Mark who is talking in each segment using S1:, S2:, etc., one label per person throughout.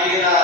S1: Maria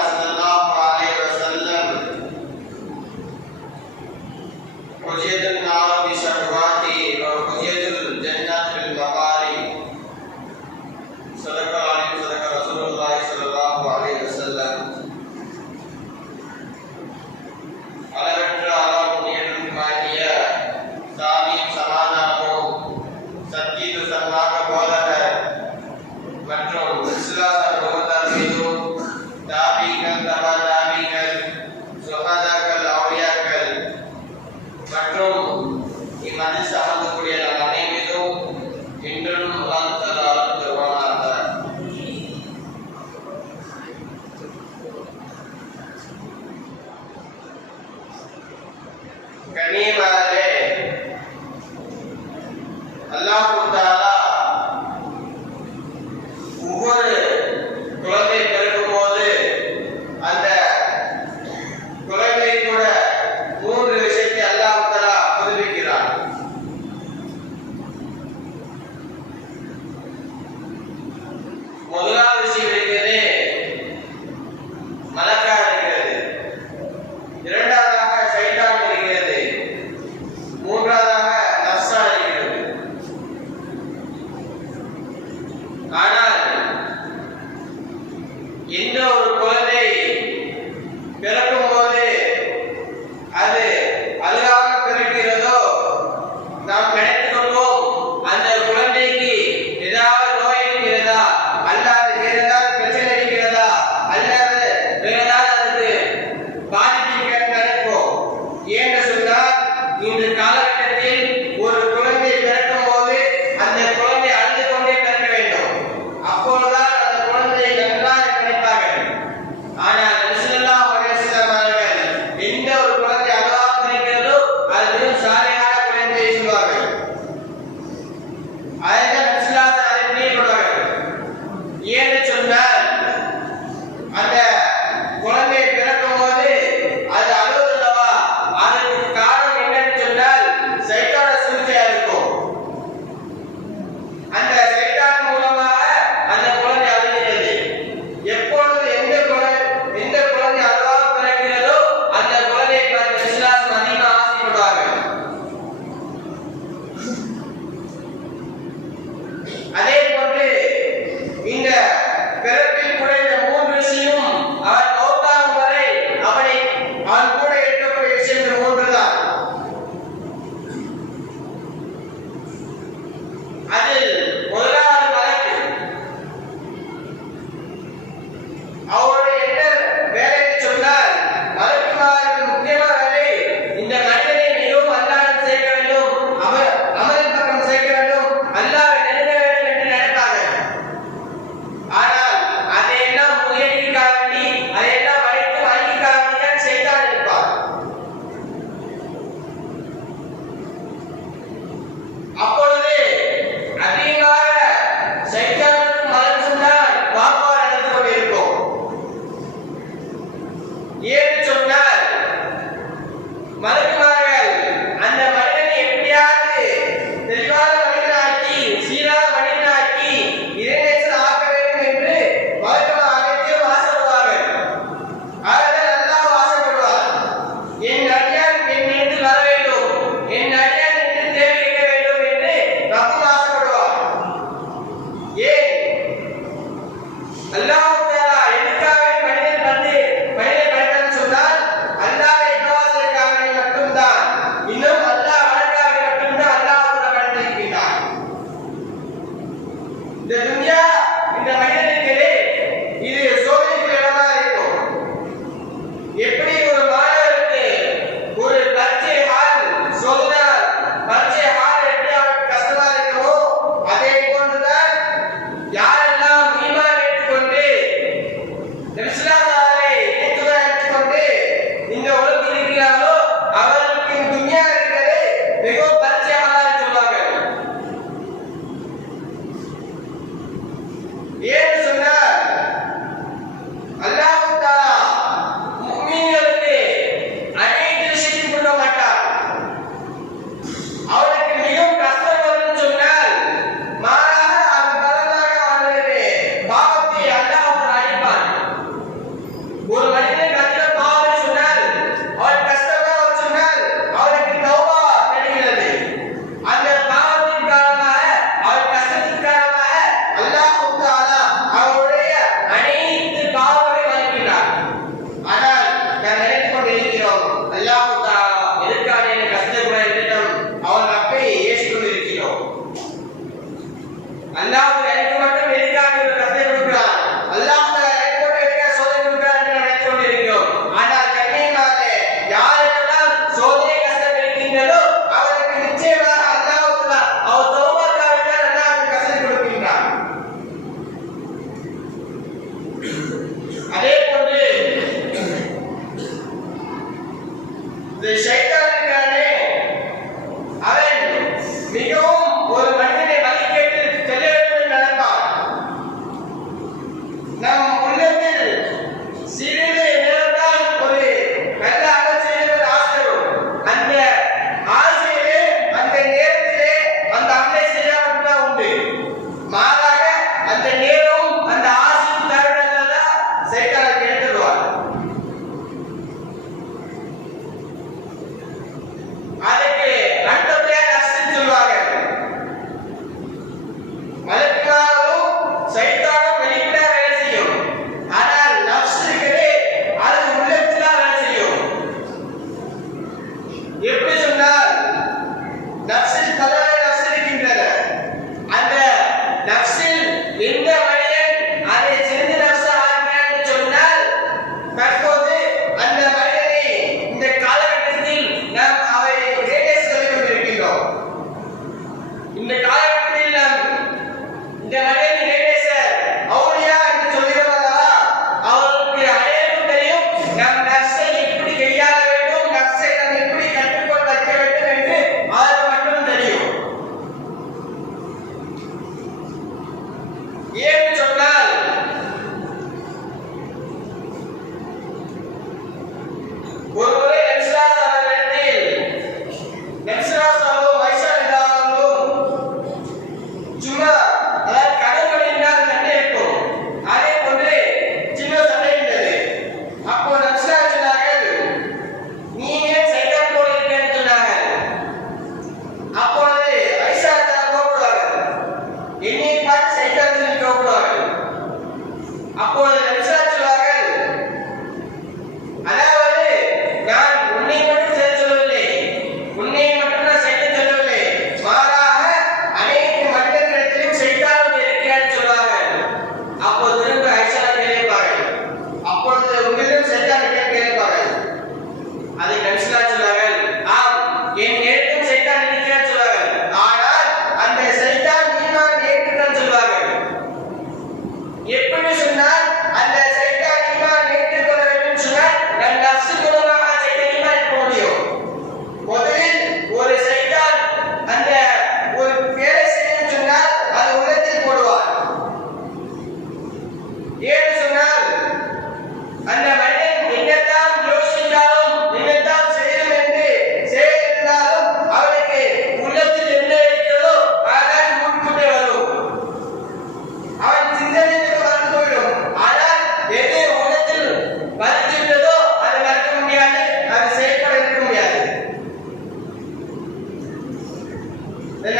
S1: இந்த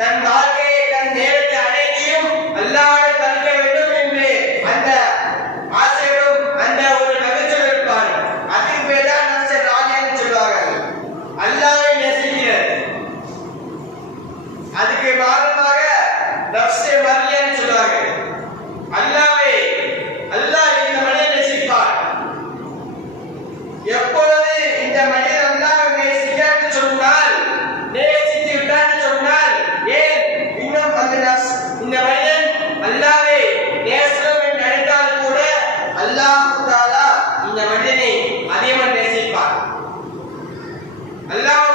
S1: then அல்லாஹ் தாலா இந்த மனிதனை அதிகமாக நேசிப்பார். அல்லாஹ்